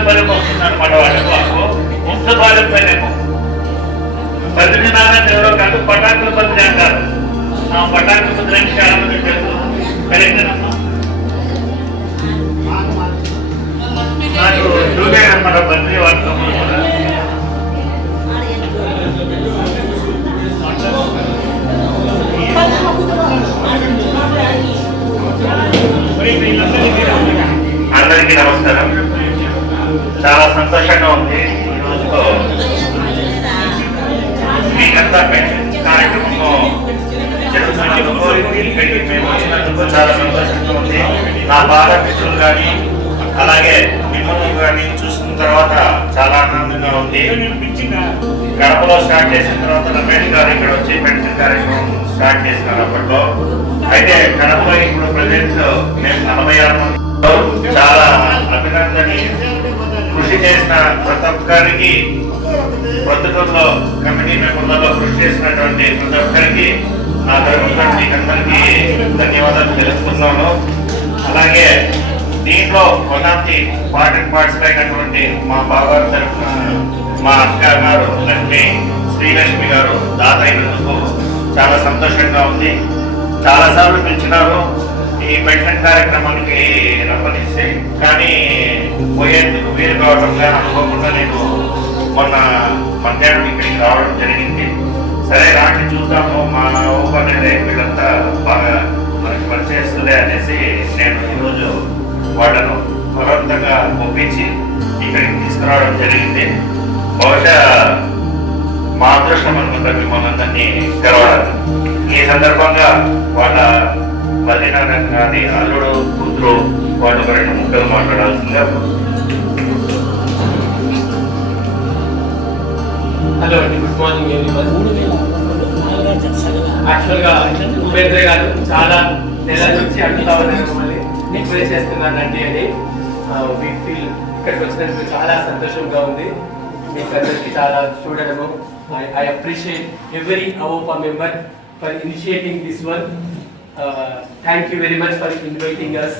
పారంపర్యం వస్తుంది అనమాట వాళ్ళకు వంశ పారంపర్యము. బద్రీ నారాయణ ఎవరో కాదు, పటాకుల బద్రీ అంటారు. ఆ పటాకుల బద్రీ అని చాలా మంది తెలుసు. కరెక్టేనమ్మా? నాకు చూడే అనమాట బద్రీ వాళ్ళతో కూడా. అందరికీ నమస్కారం. చాలా సంతోషంగా ఉంది ఈరోజుతో మీకంతా కార్యక్రమంలో జరుగుతున్నందుకు, ఇక్కడికి మేము వచ్చినందుకు చాలా సంతోషంగా ఉంది. నా బాల మిత్రులు కానీ అలాగే మిమ్మల్ని కానీ చూసిన తర్వాత చాలా ఆనందంగా ఉంది. గడపలో స్టార్ట్ చేసిన తర్వాత రమేష్ గారు ఇక్కడ వచ్చి పెన్షన్ కార్యక్రమం స్టార్ట్ చేసినారు అప్పట్లో. అయితే గడపలో ఇప్పుడు ప్రజెంట్ మేము 46 మంది చాలా అభినందనీయ కృషి చేసిన ప్రతి ఒక్కరికి, పద్ధతుల్లో కమిటీ మెంబర్లలో కృషి చేసినటువంటి ప్రతి ఒక్కరికి నా తరఫున మీకు అందరికీ ధన్యవాదాలు తెలుపుతున్నాను. అలాగే దీంట్లో one of the important parts అయినటువంటి మా బావగారు తరఫున మా అక్క గారు శ్రీలక్ష్మి గారు దాత అయినందుకు చాలా సంతోషంగా ఉంది. చాలాసార్లు పిలిచినారు ఈ పెన్షన్ కార్యక్రమానికి రమ్మనిస్తే, కానీ పోయేందుకు వీలు కావడంగా అనుకోకుండా నేను మొన్న మధ్యాహ్నం ఇక్కడికి రావడం జరిగింది. సరే రాండి చూద్దాము, మా ఊపనేది వీళ్ళంతా బాగా మనకి పరిచయిస్తుందే అనేసి నేను ఈరోజు వాళ్ళను బలవంతంగా ఒప్పించి ఇక్కడికి తీసుకురావడం జరిగింది. బహుశా మా అదృష్టం అనుకుంటా మిమ్మల్ని అందరినీ తెరవడానికి. ఈ సందర్భంగా వాళ్ళ బద్రీనారాయణ గారి అల్లుడు కూతురు వాళ్ళు ఒక 2 ముక్కలు మాట్లాడాల్సిందిగా. హలో అండి, గుడ్ మార్నింగ్ ఎవ్రీవన్. యాక్చువల్గా ఉపేంద్ర గారు చాలా నెలల నుంచి అడుగుతా ఉన్నారు మమ్మల్ని ఎంకరేజ్ చేస్తున్నారంటే అని వీ ఫీల్ ఇక్కడికి వచ్చినందుకు చాలా సంతోషంగా ఉంది. మీకు అందరికీ చాలా చూడడము. I appreciate every AWOPA member for initiating this one. Thank you very much for inviting us.